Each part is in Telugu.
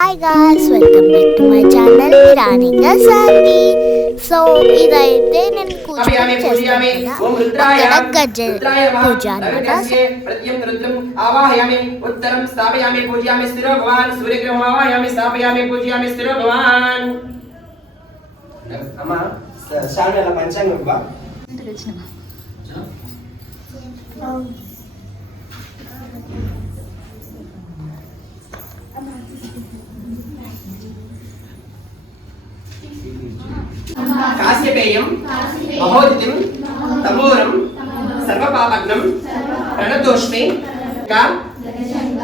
Hi guys, welcome back to my channel Viraniga Sandy. So ఇదైతే నేను కూర్చొని చేస్తాను కదా అక్కడ గజ్జ పూజ అన్నమాట. ఆవాహయామి ఉత్తరం స్థాపయామి పూజయామి స్థిరో భవాన్ సూర్యగ్రహం ఆవాహయామి స్థాపయామి పూజయామి స్థిరో భవాన్. అమ్మా శారద పంచాంగం బా కాశ్యపేయం మహోదితిం తమోరం సర్వపాపగ్నం ప్రణతోష్మి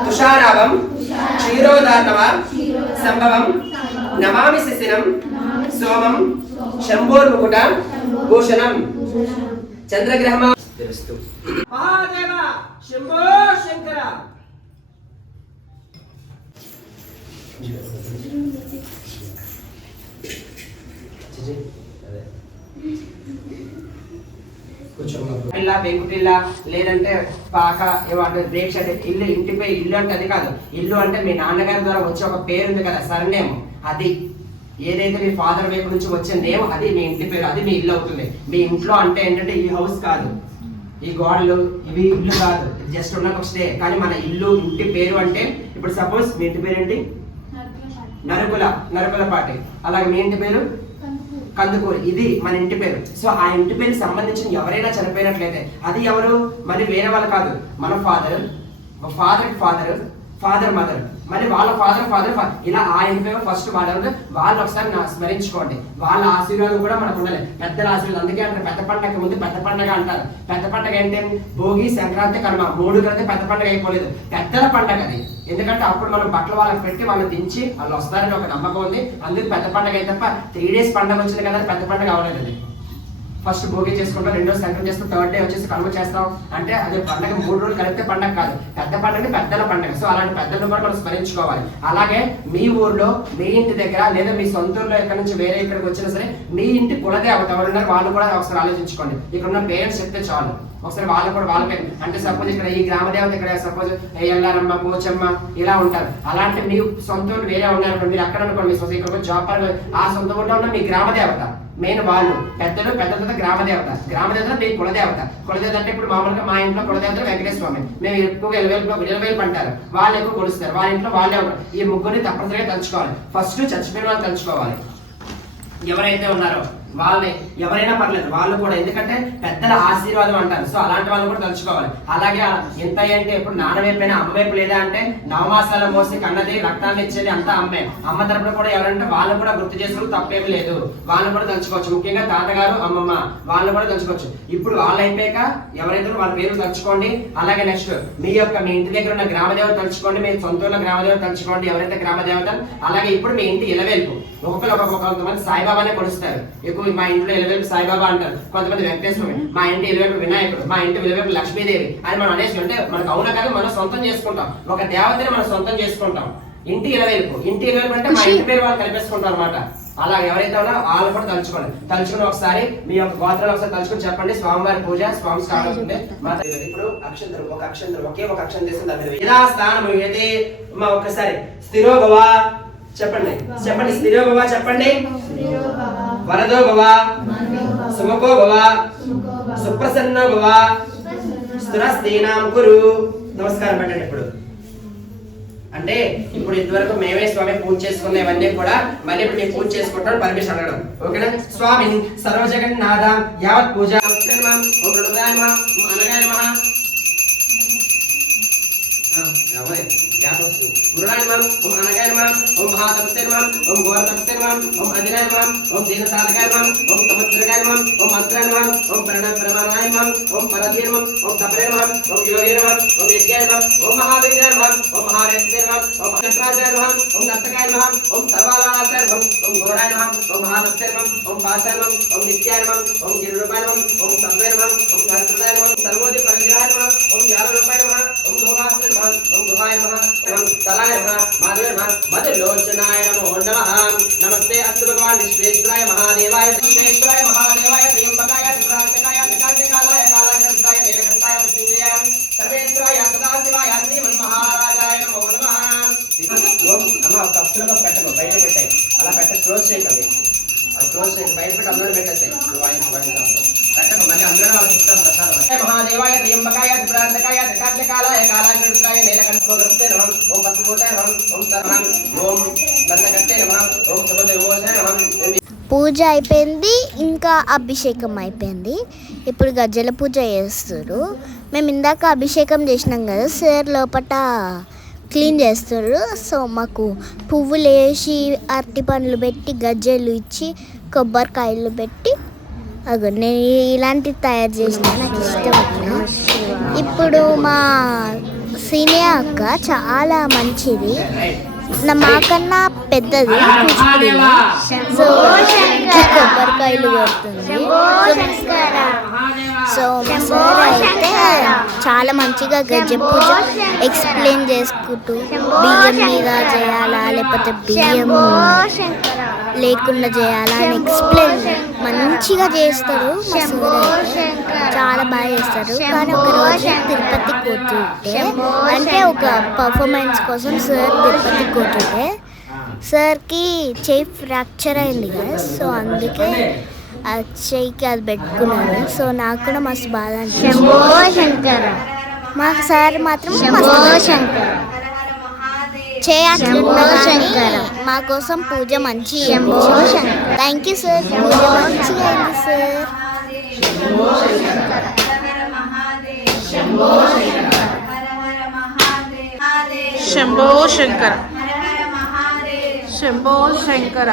తుషారావం క్షీరోదార్ణవ సంభవం నమామి శిశిరం సోమం శంభోర్ముకుట భూషణం చంద్రగ్రహమా తెలుస్తూ మహాదేవ శంభో శంకర. ఇల్లా పెంకుటిల్లా లేదంటే పాక ఏమంటే బ్రేక్ షెడ్ ఇల్లు ఇంటిపై ఇల్లు అంటే అది కాదు. ఇల్లు అంటే మీ నాన్నగారి ద్వారా వచ్చే ఒక పేరు ఉంది కదా, సర్నేమ్. అది ఏదైతే మీ ఫాదర్ వైపు నుంచి వచ్చే నేమ్ అది మీ ఇంటి పేరు, అది మీ ఇల్లు అవుతుంది. మీ ఇంట్లో అంటే ఏంటంటే ఈ హౌస్ కాదు, ఈ గోడలు ఇవి ఇల్లు కాదు, జస్ట్ ఉన్న ఒక స్టే. కానీ మన ఇల్లు ఇంటి పేరు అంటే ఇప్పుడు సపోజ్ మీ ఇంటి పేరు ఏంటి? నరుకులపాటి. అలాగే మీ ఇంటి పేరు కందుకూరు. ఇది మన ఇంటి పేరు. సో ఆ ఇంటి పేరుకి సంబంధించిన ఎవరైనా చనిపోయినట్లయితే అది ఎవరు మరి వేరే వాళ్ళు కాదు, మన ఫాదర్ మదర్ మరి వాళ్ళ ఫాదర్ ఇలా ఆ ఇంటి పేరు ఫస్ట్ వాళ్ళు ఒకసారి స్మరించుకోండి. వాళ్ళ ఆశీర్వాదం కూడా మనకు ఉండాలి, పెద్దల ఆశీర్వాదం. అందుకే అంటారు పెద్ద పండగ ముందు పెద్ద పండగ అంటారు. పెద్ద పండగ ఏంటి? భోగి, సంక్రాంతి, కనుమ 3 కలిసి పెద్ద పండగ అయిపోలేదు, పెద్దల పండగ అది. ఎందుకంటే అప్పుడు మనం బట్టలు వాళ్ళకి పెట్టి వాళ్ళని దించి వాళ్ళు వస్తారని ఒక నమ్మకం ఉంది. అందుకు పెద్ద పండగ అయితే తప్ప 3 days పండగ వచ్చింది కదా పెద్ద పండగ అవ్వలేదు. అది ఫస్ట్ భోగి చేసుకుంటాం, 2 సంక్రాంతి చేస్తాం, 3rd day వచ్చేసి కనుమ చేస్తాం. అంటే అది పండగ 3 రోజులు కలిపితే పండగ కాదు, పెద్ద పండగ పెద్దల పండగ. సో అలాంటి పెద్దలను కూడా మనం స్మరించుకోవాలి. అలాగే మీ ఊర్లో మీ ఇంటి దగ్గర లేదా మీ సొంత ఊర్లో ఎక్కడి నుంచి వేరే ఇక్కడికి వచ్చినా సరే మీ ఇంటి కులదేవత ఎవరున్నారు వాళ్ళు కూడా ఒకసారి ఆలోచించుకోండి. ఇక్కడ ఉన్న పేరెంట్స్ చెప్తే చాలు, ఒకసారి వాళ్ళు కూడా వాళ్ళ పేరు. అంటే సపోజ్ ఇక్కడ ఈ గ్రామ దేవత ఇక్కడ సపోజ్ ఎల్లారమ్మ, పోచమ్మ ఇలా ఉంటారు. అలాంటి మీ సొంత ఊరు వేరే ఉన్నారు, మీరు అక్కడ అనుకోండి, మీ ఇక్కడ జాబ్ పరంగా ఆ సొంత ఊర్లో ఉన్న మీ గ్రామ దేవత మెయిన్ వాళ్ళు పెద్దలు. పెద్ద గ్రామ దేవత మీ కులదేవత అంటే ఇప్పుడు మామూలుగా మా ఇంట్లో కులదేవత వెంకటేశ్వర స్వామి. మేము ఎక్కువగా ఇలవేలు పంటారు, వాళ్ళు ఎక్కువ కొలుస్తారు, వాళ్ళ ఇంట్లో వాళ్ళే ఉంటారు. ఈ ముగ్గురిని తప్పనిసరిగా తలుచుకోవాలి. ఫస్ట్ చచ్చిపోయిన వాళ్ళు తలుచుకోవాలి, ఎవరైతే ఉన్నారో వాళ్ళని. ఎవరైనా పర్లేదు వాళ్ళు కూడా, ఎందుకంటే పెద్దల ఆశీర్వాదం అంటారు. సో అలాంటి వాళ్ళు కూడా తలుచుకోవాలి. అలాగే ఎంత అంటే ఇప్పుడు నాన్న వైపైనా అమ్మ వైపు లేదా అంటే నవమాసాల మోసి కన్నది రక్తాన్ని ఇచ్చేది అంతా అమ్మే. అమ్మ తరపున కూడా ఎవరంటే వాళ్ళు కూడా గుర్తు చేసుకోవడం తప్పేమి లేదు, వాళ్ళు కూడా తలుచుకోవచ్చు. ముఖ్యంగా తాతగారు, అమ్మమ్మ వాళ్ళు కూడా తలుచుకోవచ్చు. ఇప్పుడు వాళ్ళు అయిపోయాక ఎవరైతే వాళ్ళ పేరు తలుచుకోండి. అలాగే నెక్స్ట్ మీ ఇంటి దగ్గర ఉన్న గ్రామదేవత తలుచుకోండి, మీ సొంతూరులో గ్రామదేవత తలుచుకోండి, ఎవరైతే గ్రామదేవత. అలాగే ఇప్పుడు మీ ఇంటి ఇలవేల్పు కొంతమంది సాయిబాబానే కొలుస్తారు ఎక్కువ. మా ఇంట్లో ఇలవేల్పు సాయిబాబా అంటారు, కొంతమంది వెంకటేశ్వరి. మా ఇంటి ఇలవేల్పు వినాయకుడు, మా ఇంటి ఇలవేల్పు లక్ష్మీదేవి అని మనం అనేసి అంటే మనకు అవునా కాదు, మనం సొంతం చేసుకుంటాం. ఒక దేవతని మనం సొంతం చేసుకుంటాం. ఇంటి ఇలవేల్పు అంటే మా ఇంటి పేరు వాళ్ళు కలిపేసుకుంటాం అనమాట. అలా ఎవరైతే ఉన్నారో వాళ్ళు కూడా తలుచుకోండి. తలుచుకుని ఒకసారి మీ యొక్క గోత్రాలు ఒకసారి తలుచుకుని చెప్పండి. స్వామివారి పూజ స్వామి స్టార్ట్ అవుతుంది. ఇప్పుడు అక్షంతరం ఒకే ఒక అక్షరం చేస్తుంది దాని మీద స్థానం ఏది ఒక్కసారి స్థిరో భవ చెప్పండి. స్థిరో భవ చెప్పండి. వరదో భవ, సుముఖో భవ, సుప్రసన్నో భవ, స్థిరస్థీనాం కురు. నమస్కారం పెట్టండి. ఇప్పుడు అంటే ఇప్పుడు ఇంతవరకు మేమే స్వామి పూజ చేసుకునేవన్నీ కూడా మళ్ళీ ఇప్పుడు మేము పూజ చేసుకుంటాం, పర్మిషన్ అడగడం. ఓకేనా? స్వామి సర్వజగన్నాథ యావత్ పూజ ఓం అనగాయ నమః, ఓం మహాతపస్య నమః, ఓం ఘోరతపస్య నమః, ఓం అధినాయ నమః, ఓం దీనసాధకాయ నమః, ఓం తమస్సురకాయ నమః, ఓం మంత్రాయ నమః, ఓం ప్రమాణాయ నమః, ఓం పరధ్యే నమః, ఓం తపరే నమః, ఓం యోగే నమః, ఓం యజ్ఞాయ నమః, ఓం మహావీర్యాయ నమః, ఓం మహారేత్రే నమః, ఓం చక్రాజాయ నమః, ఓం నర్తకాయ నమః, ఓం సర్వాలాసాయ నమః, ఓం ఘోరాయ నమః, ఓం మహాతపస్య నమః, ఓం పాశాయ నమః, ఓం నిత్యాయ నమః, ఓం గిరిరూపాయ నమః, ఓం సత్వే నమః, ఓం సహస్రదాయ నమః, సర్వోది పరిగ్రహాయ నమః, ఓం జ్ఞానరూపాయ నమః, ఓం ధూమాస్య నమః, ఓం గుహాయ నమః, ఓం తలాయ నమః, మాధవే నమః, మధులోచనాయ నమో నమః. నమస్తే అస్తు భగవాన్ విశ్వేశ్వరాయ మహాదేవాయ విశ్వేశ్వరాయ మహాదేవాయ త్రయంబకాయ త్రిపురాంతకాయ త్రికాంతకాలాయ కాలాగ్రస్తాయ నీలకంఠాయ మృత్యుంజయాయ సర్వేశ్వరాయ సదాశివాయ శ్రీమన్మహారాజాయ నమో నమః. ఓం నమః కప్పులుగా పెట్టకు, బయట పెట్టాయి. అలా క్లోజ్ చేయకండి, అది క్లోజ్ చేయక బయట పెట్టి అందులో పెట్టేస్తాయి. పెట్టకు, మళ్ళీ అందులో వాళ్ళకి ఇస్తాం ప్రసాదం. మహాదేవాయ త్రియంబకాయ త్రిప్రాంతకాయ త్రికాగ్నికాలాయ కాలాగ్నిరుద్రాయ నీలకంఠోగ్రస్తే నమః. ఓం పసుపోతాయ నమః. ఓం సర్వం ఓం దండకర్తే నమః. ఓం సుగంధ విమోచనాయ నమః. పూజ అయిపోయింది, ఇంకా అభిషేకం అయిపోయింది. ఇప్పుడు గజ్జల పూజ చేస్తారు. మేము ఇందాక అభిషేకం చేసినాం కదా, సార్ లోపల క్లీన్ చేస్తారు. సో మాకు పువ్వులు వేసి అరటి పండ్లు పెట్టి గజ్జలు ఇచ్చి కొబ్బరికాయలు పెట్టి అగో నేను ఇలాంటివి తయారు చేసిన, నాకు ఇష్టం. ఇప్పుడు మా సీనియర్ అక్క చాలా మంచిది, మాకన్నా పెద్దది, కూచిపూడిలో. సో కొబ్బరికాయలు కొడుతుంది. సో మా సార్ అయితే చాలా మంచిగా గజ్జ పూజ ఎక్స్ప్లెయిన్ చేసుకుంటూ బియ్యం మీద చేయాలా లేకపోతే బియ్యం లేకుండా చేయాలా అని ఎక్స్ప్లెయిన్ మంచిగా చేస్తారు. మా సార్ చాలా బాగా చేస్తారు. కానీ ఒక రోజు తిరుపతికి పోతుంటే, అంటే ఒక పర్ఫార్మెన్స్ కోసం సార్ తిరుపతికి పోతుంటే సార్కి చెయ్యి ఫ్రాక్చర్ అయింది కదా, సో అందుకే ఆ చెయ్యికి అది పెట్టుకున్నారు. సో నాకు కూడా మస్తు బాధ అనిపించింది. మా సార్ మాత్రం చేయట్లేదు, మా కోసం పూజ మంచిగా. థ్యాంక్ యూ సార్, పూజ మంచిగా అయింది సార్. శంభో శంకర శంభో శంకర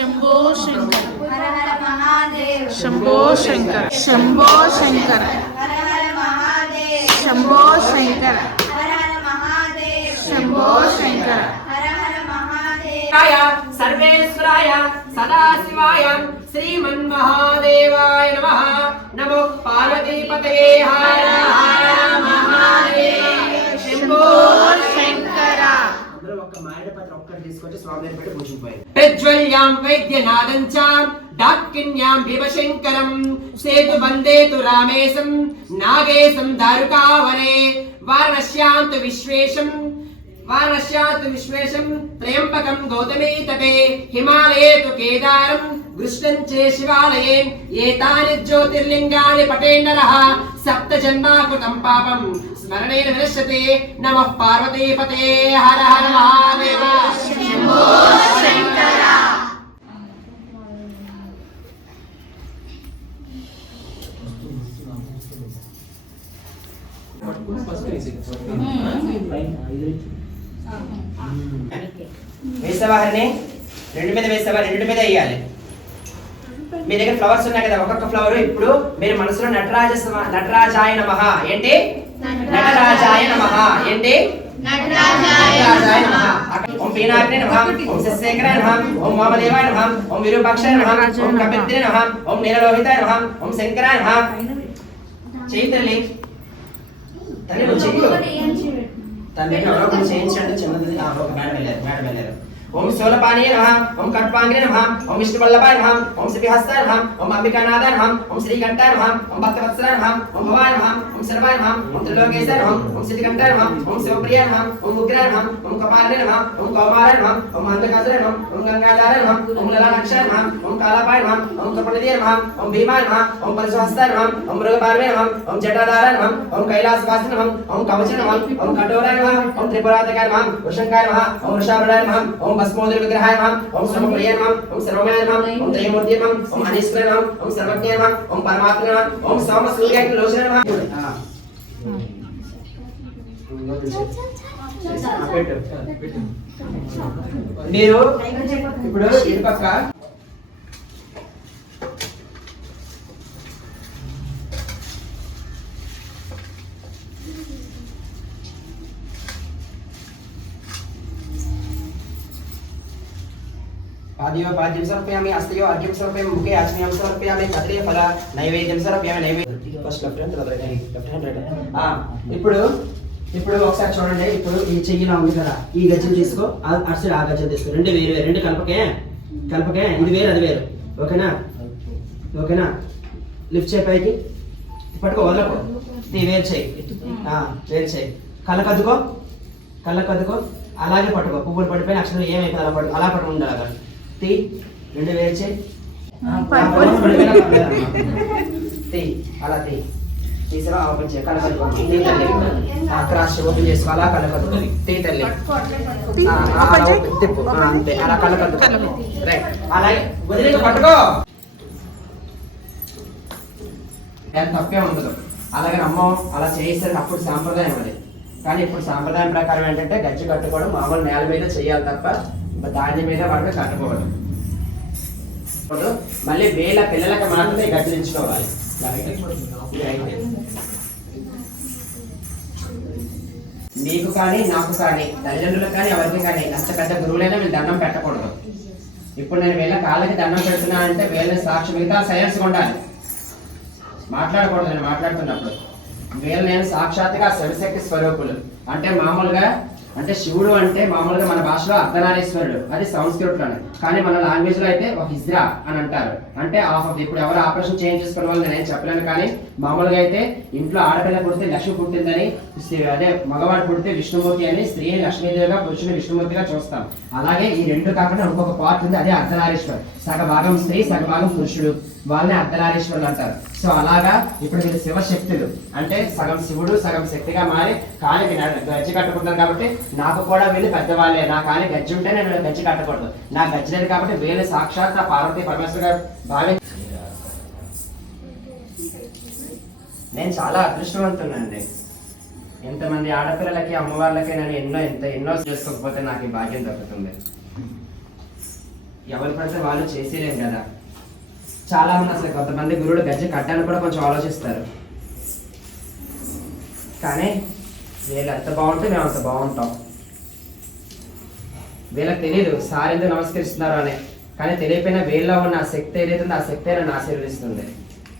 శంభో శంకర శంభో శంకర శంభో శంకర శంభో శంకర శంభో శంకర సర్వేశ్వరాయ సదాశివాయ శ్రీమన్మహాదేవాయ నమః. నమో పార్వతీపతయే హర హర మహాదేవ శంభో శంకర. అందరూ ఒక్క మారేడు పత్ర ఒక్కటి తీసుకొచ్చి స్వామి దగ్గర పెట్టి పూజించిపోయారు. ప్రజ్వల్యాం వైద్యనాదంచాం డాక్కిన్యాం భీమశంకరం సేతు బందేతు రామేశం నాగేశం దారుకావనే వారణశ్యాంతు విశ్వేశం త్రయంబకం గౌతమీ తటే హిమాలయే తు కేదారం గృష్ణం చే శివాలయే ఏతాని జ్యోతిర్లింగాని పఠేన్నరః సప్త జన్మాకృతం పాపం స్మరణేన వినశ్యతే. నమః పార్వతీపతే హర హర మహాదేవ శంభో శంకర. వేసవారిని రెండు మీద వేసేవా, రెండు మీద వేయాలి. మీ దగ్గర ఫ్లవర్స్ ఉన్నాయి కదా, ఒక్కొక్క ఫ్లవర్ ఇప్పుడు మీరు మనసులో నటరాజాయ నమః ఏంటి, నటరాజాయ నమః ఏంటి, నటరాజాయ నమః. ఓం పీనాగ్నే నమః, ఓం శశేఖరాయ నమః, ఓం వామదేవాయ నమః, ఓం విరూపాక్షాయ నమః, ఓం కపిత్రే నమః, ఓం నీలలోహితాయ నమః, ఓం శంకరాయ నమః. చెయ్యి తల్లి, తల్లి నువ్వు చెయ్యి తల్లి ఎవరో చేయించండి. చిన్నది మేడం వెళ్ళారు. ఓం శూలపాణీయ నమః, ఓం కట్పాంగ్రే నమః, ఓం విష్ణువల్లభాయ నమః, ఓం శ్రీహస్తాయ నమః, ఓం అంబికానాథాయ నమః, ఓం శ్రీకంఠాయ నమః, ఓం భక్తవత్సలాయ నమః, ఓం భవాయ నమః, ఓం శర్వాయ నమః, ఓం త్రిలోకేశాయ నమః, ఓం శ్రీకంఠాయ నమః, ఓం శివప్రియాయ నమః, ఓం ఉగ్రాయ నమః, ఓం కపాలనే నమః, ఓం కౌమారాయ నమః, ఓం అంధకాసురాయ నమః, ఓం గంగాధారాయ నమః, ఓం లలాక్షాయ నమః, ఓం కాలాపాయ నమః, ఓం కపలనిధియ నమః, ఓం భీమాయ నమః, ఓం పరశుహస్తాయ నమః, ఓం మృగపార్వే నమః, ఓం జటాధారాయ నమః, ఓం కైలాసవాసినే నమః, ఓం కవచ నమః, ఓం కఠోరాయ నమః, ఓం త్రిపురాంతకాయ నమః, వృషంకాయ నమః, ఓం వృషాభరణాయ నమః, ఓం భస్మోదర విగ్రహాయ నమః, ఓం సర్వప్రియాయ నమః, ఓం సర్వమయాయ నమః, ఓం త్రయమూర్తియే నమః, ఓం అనీశ్వరాయ నమః, ఓం సర్వజ్ఞాయ నమః, ఓం పరమాత్మనే నమః, ఓం సోమసూర్యాయ లోచనాయ నమః. మీరు ఇప్పుడు ఇటు పక్క पादयो पाद्यं समर्पयामि, हस्तयो अर्घ्यं समर्पयामि, मुखे आचमनीयं समर्पयामि, कदलीय फल नैवेद्యం సమర్పయామి. నైవేద్యం ఫస్ట్ లెఫ్ట్ హ్యాండ్ రైట్. ఇప్పుడు ఒకసారి చూడండి. ఇప్పుడు ఈ చెయ్యిలా ఉంది కదా, ఈ గజ్జలు తీసుకో, అటు సైడ్ ఆ గజ్జలు తీసుకో. రెండు వేరు రెండు కలపకే ఇది వేరు అది వేరు. ఓకేనా లిఫ్ట్ చేయి పైకి పట్టుకో, వదలకు. వేరు చేయి కళ్ళకద్దుకో అలాగే పట్టుకో, పువ్వులు పడిపోయిన అక్షరం ఏమైపోయింది అలా పట్టు ఉండాలి. అలా తీ, 2 వేలు చేయి, తీ, అలా తీ, తీసిరా, ఓపెన్ చేయి, కళ్ళ కలుపు, తీ తల్లి, క్రాస్ ఓపెన్ చేసుకో, అలా కళ్ళ కలుపు, తీ తల్లి, తిప్పు, అంతే, అలా కళ్ళ కలుపు, రైట్, అలాగే వదిలేదు పట్టుకో, తప్పే ఉండదు. అలాగే అమ్మ అలా చేయిస్తారు, అప్పుడు సాంప్రదాయం అది. కానీ ఇప్పుడు సాంప్రదాయం ప్రకారం ఏంటంటే గజ్జి కట్టుకోవడం మామూలు నేల మీద చేయాలి తప్ప ధాన్యం మీద వాటిని కట్టుకోవడం. మళ్ళీ వేల పిల్లలకు మాత్రమే గజ్జలు ఇచ్చుకోవాలి. నీకు కానీ నాకు కానీ తల్లిదండ్రులకు కానీ ఎవరికి కానీ అంత పెద్ద గురువులైనా వీళ్ళు దండం పెట్టకూడదు. ఇప్పుడు నేను వీళ్ళ కాళ్ళకి దండం పెడుతున్నా అంటే వీళ్ళ సాక్షి మిగతా సైలెన్స్ ఉండాలి, మాట్లాడకూడదు. నేను మాట్లాడుతున్నప్పుడు వీళ్ళు నేను సాక్షాత్తుగా శివశక్తి స్వరూపులు. అంటే మామూలుగా అంటే శివుడు అంటే మామూలుగా మన భాషలో అర్ధనారీశ్వరుడు, అది సంస్కృతంలోనే. కానీ మన లాంగ్వేజ్ లో అయితే ఒక హిజ్రా అని అంటారు. అంటే ఇప్పుడు ఎవరు ఆపరేషన్ చేంజ్ చేసుకున్న వాళ్ళు నేనేం చెప్పలేను. కానీ మామూలుగా అయితే ఇంట్లో ఆడపిల్ల పుడితే లక్ష్మి పుట్టిందని, అదే మగవాడు పుడితే విష్ణుమూర్తి అని, స్త్రీని లక్ష్మీదేవిగా పురుషుని విష్ణుమూర్తిగా చూస్తాం. అలాగే ఈ 2 కాకుండా ఇంకొక పార్ట్ ఉంది, అదే అర్ధనారీశ్వరుడు. సగభాగం స్త్రీ సగభాగం పురుషుడు, వాళ్ళని అర్ధనారీశ్వరులు అంటారు. సో అలాగా ఇప్పుడు మీరు శివశక్తులు అంటే సగం శివుడు సగం శక్తిగా మారి కాలికి గజ్జి కట్టుకుంటారు. కాబట్టి నాకు కూడా వీళ్ళు పెద్దవాళ్ళే, నా కాలి గజ్జి ఉంటే నేను గజ్జి కట్టకూడదు, నాకు గజ్జి లేదు కాబట్టి వీళ్ళు సాక్షాత్ పార్వతీ పరమేశ్వర గారు భావించి నేను చాలా అదృష్టవంతునండి. ఎంతమంది ఆడపిల్లలకి అమ్మవార్లకి నేను ఎన్నో చేసుకోకపోతే నాకు ఈ భాగ్యం దక్కుతుంది. ఎవరి పడితే వాళ్ళు చేసేలేం కదా. చాలా మంది అసలు కొంతమంది గురువులు గజ్జి కట్టడానికి కూడా కొంచెం ఆలోచిస్తారు. కానీ వీళ్ళు ఎంత బాగుంటే మేము అంత బాగుంటాం. వీళ్ళకి తెలియదు సార్ ఎందుకు నమస్కరిస్తున్నారు అని, కానీ తెలియకపోయినా వీళ్ళలో ఉన్న ఆ శక్తి ఏదైతుందో ఆ శక్తి నన్ను ఆశీర్వదిస్తుంది.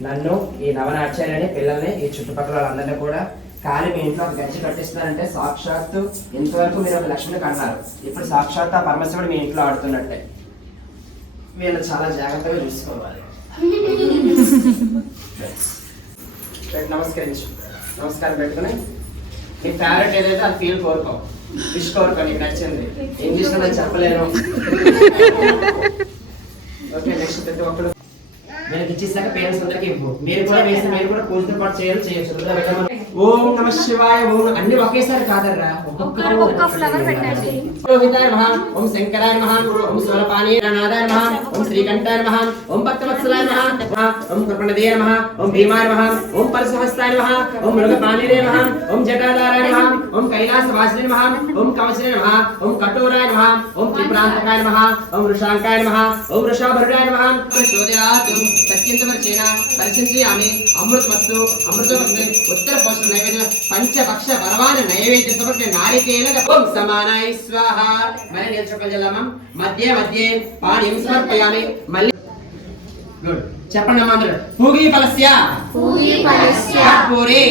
నన్ను, ఈ నవనాట్యాలని, పిల్లల్ని, ఈ చుట్టుపక్కల వాళ్ళందరినీ కూడా. కానీ మీ ఇంట్లో ఒక గజ్జి కట్టిస్తున్నారంటే సాక్షాత్తు ఇంతవరకు మీరు ఒక లక్ష్మిని కన్నారు, ఇప్పుడు సాక్షాత్ ఆ పరమశివుడు మీ ఇంట్లో ఆడుతున్నట్టే. వీళ్ళు చాలా జాగ్రత్తగా చూసుకోవాలి. నమస్కరించు, నమస్కారం పెట్టుకుని నీ ఫేవరెట్ ఏదైతే అది ఫీల్ కోరుకో, విష్ కోరుకో, నీకు నచ్చింది. ఇంగ్లీష్ లో నేను చెప్పలేను. ఓకే, నెక్స్ట్ ప్రతి ఒక్కరు వీళ్ళకి ఇచ్చేసాక పేరెంట్స్ అందరికి ఇవ్వు. మీరు కూడా వేసి మీరు కూడా పూజతో పాటు చేయొచ్చు. ఓం నమ శివాయ, ఓం అన్ని ఒకేసారి కాదర్రా, ఒక్కొక్క ఫ్లవర్ పెట్టండి. పురోహితాయ నమః, ఓం శంకరాయ నమః, ఓం స్వరపాణీయ నాదాయ నమః, ఓం శ్రీకంఠాయ నమః, ఓం భక్తవత్సలాయ నమః, ఓం కృపణదేయ నమః, ఓం భీమాయ నమః, ఓం పరశుహస్తాయ నమః, ఓం మృగపాణినే నమః, ఓం జటాధారాయ నమః, ఓం కైలాసవాసినే నమః, ఓం కవచనే నమః, ఓం కఠోరాయ నమః, ఓం త్రిపురాంతకాయ నమః, ఓం వృషాంకాయ నమః, ఓం వృషాభరుడాయ నమః. శోదయాతు సత్యంతవర్చేన పరిశీలయామి. అమృతమస్తు అమృతమస్తు. ఉత్తర పోషణ నైవేద్య పంచభక్ష పరమాన నైవేద్య సమర్పణ నారికేల ఓం సమానాయ స్వాహ. మరి నిల్చొకజలమం మధ్య మధ్య పాణిం సమర్పయామి. మళ్ళీ గుడ్ చెప్పండి అమ్మా అందరూ. పూగి ఫలస్య కర్పూరే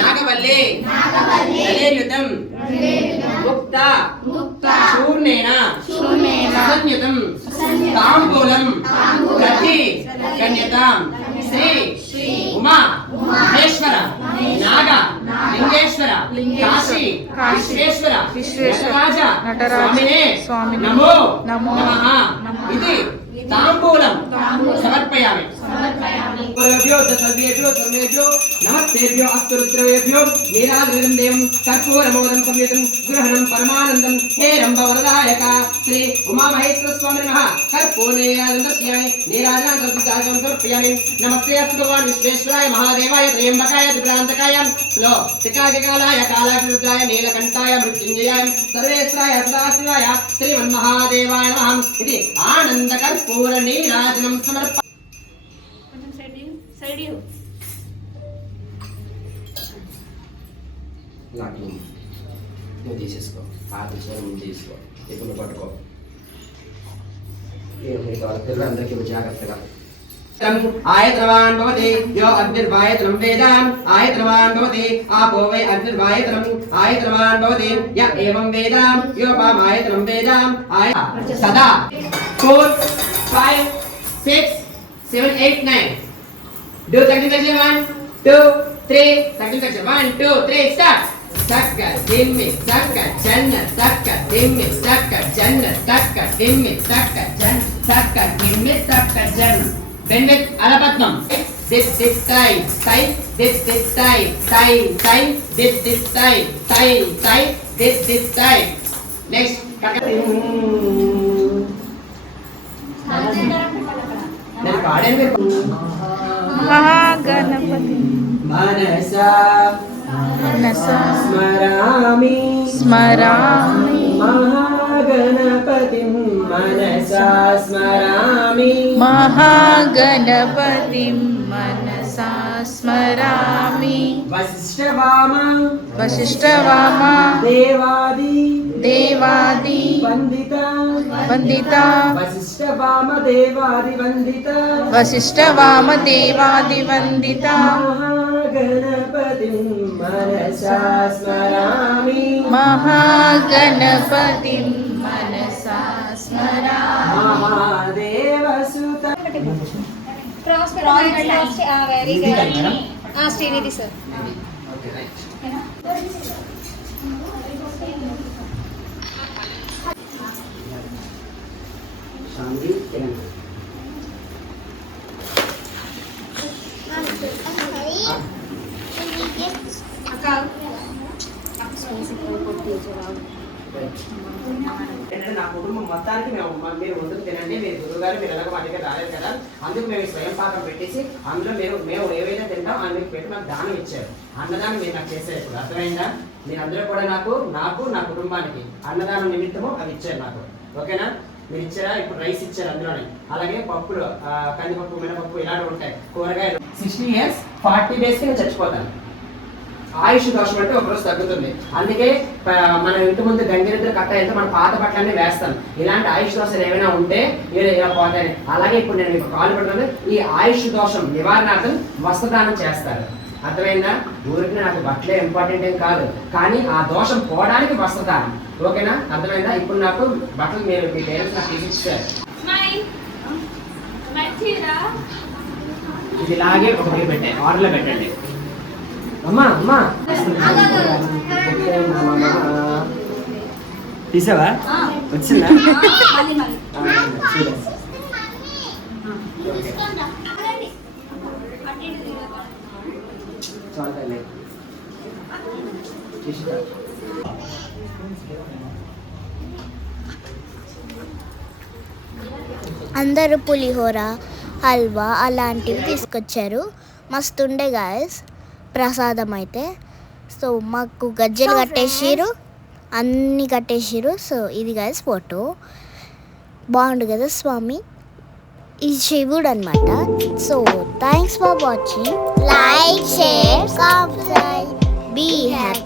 నాగవల్లే దలేర్యుతం ముక్త శూర్ణేన సంయుతం తాంబూలం ప్రతి కన్యతాం శ్రీ ఉమా మహేశ్వర నాగ లింగేశ్వర కాశీ విశ్వేశ్వర నటరాజ స్వామినే నమో నమః. ఇది తాంబూలం సమర్పయామి. పురేభ్యో సర్వేభ్యో సర్వేభ్యో నమస్తేభ్యో అస్తు రుద్రవేభ్యో నీరాజనం దేవం కర్పూరమోదం సంయుతం గృహణం పరమానందం. హే రంభ వరదాయక శ్రీ ఉమామహేశ్వర స్వామి నమః. కర్పూరేయానందస్యామి నీరాజనం సమర్పయామి. నమస్తే అస్తు భగవాన్ విశ్వేశ్వరాయ మహాదేవాయ త్రయంబకాయ త్రిపురాంతకాయ స్లో త్రికాగ్నికాలాయ కాలాగ్నిరుద్రాయ నీలకంఠాయ మృత్యుంజయాయ సర్వేశ్వరాయ సదాశివాయ శ్రీమన్మహాదేవాయ నమః. ఇది ఆనంద కర్పూర నీరాజనం సమర్ప. నువ్వు తీసేసుకో, నువ్వు తీసుకో, ఇప్పుడు నువ్వు పట్టుకో. అందరికీ జాగ్రత్తగా. ఆయతనవాన్ భవతి యో అగ్నిర్వాయతనం వేదాం ఆయతనవాన్ భవతి ఆపో వై అగ్నిర్వాయతనం ఆయతనవాన్ భవతి య ఏవం వేదాం యోపామాయతనం వేదాం ఆయ సదా 4 5 6 7 8 9 do technical 1 2 3 technical 1 2 3 start తక్క దిమ్మి తక్క జన్న తక్క దిమ్మి తక్క జన్న తక్క దిమ్మి తక్క జన్న తక్క దిమ్మి తక్క జన్న బెన్విత్ అలపద్మం దిస్ దిస్ టై టై దిస్ దిస్ టై టై టై దిస్ దిస్ టై టై టై దిస్ దిస్ టై నెక్స్ట్ నేను పాడే మీరు మహాగణపతి మనసా మనసా స్మరామి స్మరామి మహాగణపతిం మనసా స్మరామి మహాగణపతిం మనసా స్మరామి వశిష్ఠవామ వశిష్ఠవామ దేవాది దేవాది వందిత వందిత వశిష్ఠవామ దేవాది వందిత వశిష్ఠవామ దేవాది వందిత మహాగణపతిం మనసా స్మరామి మహాగణపతిం మనసా స్మరామి మహాదేవసుత వెరీ ఇది కదా madam? Good Srinidhi sir okay right Shanti Telangana ఏంటంటే నా కుటుంబం మొత్తానికి మీరు ముందుకు తినండి, మీరు గురువుగారు మీరు ఎలాగో మా దగ్గర రాలేదు కదా, అందుకు మేము స్వయం పాకం పెట్టేసి అందులో మేము ఏవైతే తింటాం అని మీకు పెట్టి మాకు దానం ఇచ్చారు. అన్నదానం మీరు నాకు చేశారు. ఇప్పుడు అర్థమైందా? మీరందరూ కూడా నాకు నా కుటుంబానికి అన్నదానం నిమిత్తము అవి ఇచ్చారు నాకు. ఓకేనా? మీరు ఇచ్చారా? ఇప్పుడు రైస్ ఇచ్చారు అందులోనే. అలాగే పప్పులు, కందిపప్పు, మినపప్పు ఇలాంటివి ఉంటాయి, కూరగాయలు. 60 years 40 days నేను చచ్చిపోతాను. ఆయుష్ దోషం అంటే ఒకరోజు తగ్గుతుంది. అందుకే మన ఇంటి ముందు గంగిరెద్దులు కట్ట అయితే మన పాత బట్టలన్నీ వేస్తాం. ఇలాంటి ఆయుష్ దోషాలు ఏమైనా ఉంటే ఇలా పోతాయి. అలాగే ఇప్పుడు నేను మీకు కాల్ పెడుతుంది, ఈ ఆయుష్ దోషం నివారణార్థం వస్త్రదానం చేస్తారు. అర్థమైందా? ఊరికి నాకు బట్టలే ఇంపార్టెంట్ ఏం కాదు, కానీ ఆ దోషం పోవడానికి వస్త్రదానం. ఓకేనా? అర్థమైందా? ఇప్పుడు నాకు బట్టలు మీరు మీ పేరెంట్స్ నాకు తీసిచ్చారు. ఇది ఇలాగే ఒకటి పెట్టండి, ఆర్డర్లో పెట్టండి. అమ్మా అమ్మా తీసావా? వచ్చిందా? చాలు తల్లి. అందరూ పులిహోర, హల్వా అలాంటివి తీసుకొచ్చారు. మస్తుండే గాయస్ ప్రసాదం అయితే. సో మాకు గజ్జలు కట్టేసిరు, అన్నీ కట్టేసిరు. సో ఇది గాయస్ ఫోటో బాగుండు కదా స్వామి. ఈ శివుడు అనమాట. So thanks for watching. Like, share, subscribe. Be happy.